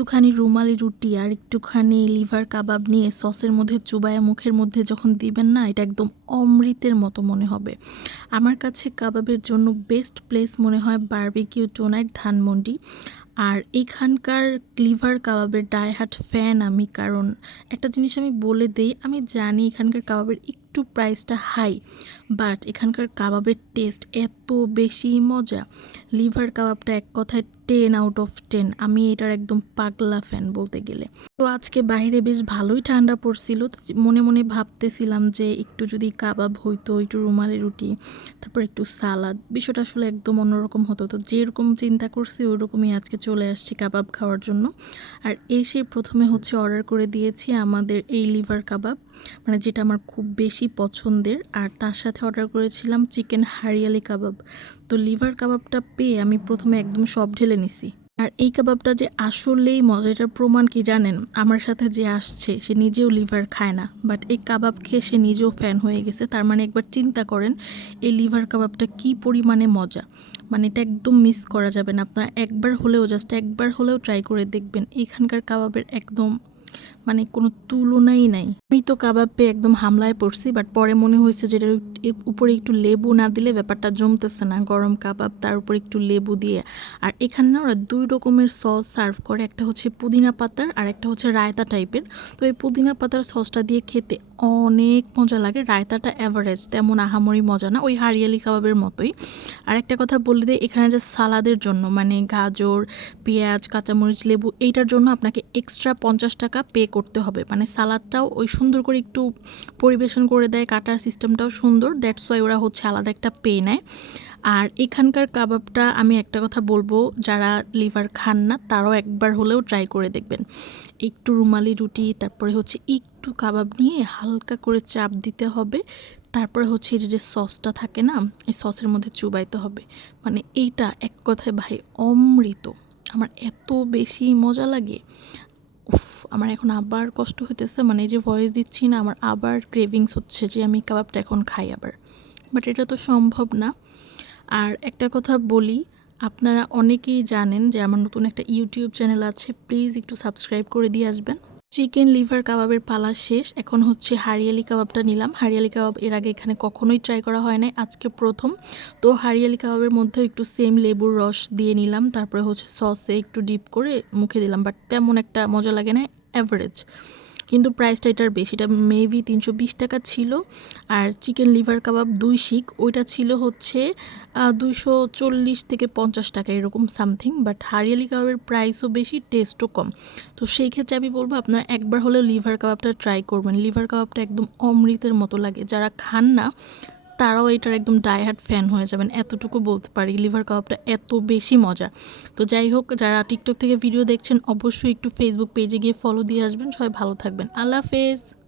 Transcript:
একটুখানি রুমালি রুটি আর একটুখানি লিভার কাবাব নিয়ে সসের মধ্যে চুবায়া মুখের মধ্যে যখন দিবেন না, এটা একদম অমৃতের মতো মনে হবে। আমার কাছে কাবাবের জন্য বেস্ট প্লেস মনে হয় বারবিকিউ টোনাইট ধানমন্ডি। আর এখানকার লিভার কাবাবের ডায়হাট ফ্যান আমি, কারণ একটা জিনিস আমি বলে দেই, আমি জানি এখানকার কাবাবের একটু প্রাইসটা হাই, বাট এখানকার কাবাবের টেস্ট এত বেশি মজা। লিভার কাবাবটা এক কথায় টেন আউট অফ টেন, আমি এটার একদম পাগলা ফ্যান বলতে গেলে। তো আজকে বাইরে বেশ ভালোই ঠান্ডা পড়ছিল, তো মনে মনে ভাবতেছিলাম যে একটু যদি কাবাব হইতো, একটু রুমালি রুটি, তারপর একটু সালাদ, বিষয়টা আসলে একদম অন্যরকম হতো। তো যেরকম চিন্তা করছি ওইরকমই আজকে চলে আসছি কাবাব খাওয়ার জন্য। আর এসে প্রথমে হচ্ছে অর্ডার করে দিয়েছি আমাদের এই লিভার কাবাব মানে যেটা আমার খুব বেশি পছন্দের। আর তার সাথে অর্ডার করেছিলাম চিকেন হারিয়ালি কাবাব। তো লিভার কাবাবটা পেয়ে আমি প্রথমে একদম সব ঢেলে নিছি। আর এই কাবাবটা যে আসলেই মজা, এটার প্রমাণ কি জানেন? আমার সাথে যে আসছে, সে নিজেও লিভার খায় না। বাট এই কাবাব খেয়ে সে নিজেও ফ্যান হয়ে গেছে। তার মানে একবার চিন্তা করেন, এই লিভার কাবাবটা কি পরিমাণে মজা? মানে এটা একদম মিস করা যাবে না। আপনারা একবার হলেও জাস্ট একবার হলেও ট্রাই করে দেখবেন। এখানকার কাবাবের একদম মানে কোনো তুলনাই নাই। আমি তো কাবাব পেয়ে একদম হামলায় পড়ছি বাট পরে মনে হয়েছে যে এটার উপরে একটু লেবু না দিলে ব্যাপারটা জমতেছে না, গরম কাবাব তার উপর একটু লেবু দিয়ে। আর এখানে না ওরা দুই রকমের সস সার্ভ করে, একটা হচ্ছে পুদিনা পাতার আর একটা হচ্ছে রায়তা টাইপের তো এই পুদিনা পাতার সসটা দিয়ে খেতে অনেক মজা লাগে, রায়তাটা অ্যাভারেজ তেমন আহামরি মজা না, ওই হারিয়ালি কাবাবের মতোই। আর একটা কথা বলে দিই, এখানে যে সালাদের জন্য মানে গাজর, পেঁয়াজ, কাঁচামরিচ, লেবু, এইটার জন্য আপনাকে এক্সট্রা পঞ্চাশ টাকা পে করতে হবে। মানে সালাদটাও ওই সুন্দর করে একটু পরিবেশন করে দেয়, কাটার সিস্টেমটাও সুন্দর। দ্যাটস ওয়াই ওরা হচ্ছে আলাদা একটা পে নেয়। আর এখানকার কাবাবটা আমি একটা কথা বলব, যারা লিভার খান না, তারাও একবার হলেও ট্রাই করে দেখবেন। একটু রুমালি রুটি, তারপরে হচ্ছে একটু কাবাব নিয়ে হালকা করে চাপ দিতে হবে। তারপরে হচ্ছে এই যে সসটা থাকে না, এই সসের মধ্যে চুবাইতে হবে। মানে এইটা এক কথায় ভাই অমৃত। আমার এত বেশি মজা লাগে। আমার এখন আবার কষ্ট হইতেছে মানে যে ভয়েস দিচ্ছি না, আমার আবার ক্রেভিংস হচ্ছে যে আমি কাবাবটা এখন খাই আবার। বাট এটা তো সম্ভব না। আর একটা কথা বলি, আপনারা অনেকেই জানেন যে আমার নতুন একটা ইউটিউব চ্যানেল আছে প্লিজ একটু সাবস্ক্রাইব করে দিয়ে আসবেন। চিকেন লিভার কাবাবের পালা শেষ। এখন হচ্ছে হারিয়ালি কাবাবটা নিলাম। হারিয়ালি কাবাব এর আগে এখানে কখনোই ট্রাই করা হয় নাই। আজকে প্রথম। তো হারিয়ালি কাবাবের মধ্যে একটু সেম লেবুর রস দিয়ে নিলাম। তারপরে হচ্ছে সসে একটু ডিপ করে মুখে দিলাম। বাট তেমন একটা মজা লাগে না অ্যাভারেজ কিন্তু প্রাইসটা এটার বেশিটা মেবি তিনশো বিশ টাকা ছিল। আর চিকেন লিভার কাবাব দুই শিক, ওইটা ছিল হচ্ছে দুইশো চল্লিশ থেকে পঞ্চাশ টাকা, এরকম সামথিং বাট হারিয়ালি কাবাবের প্রাইসও বেশি টেস্টও কম। তো সেই ক্ষেত্রে আমি বলব, আপনার একবার হলেও লিভার কাবাবটা ট্রাই করবেন। লিভার কাবাবটা একদম অমৃতের মতো লাগে। যারা খান না তারাও এটার একদম ডায়হার্ট ফ্যান হয়ে যাবেন। এতটুকু বলতে পারি, লিভার কাবাবটা এত বেশি মজা। তো যাই হোক, যারা টিকটক থেকে ভিডিও দেখছেন, অবশ্যই একটু ফেসবুক পেজে গিয়ে ফলো দিয়ে আসবেন। সবাই ভালো থাকবেন। আল্লাহ হাফেজ।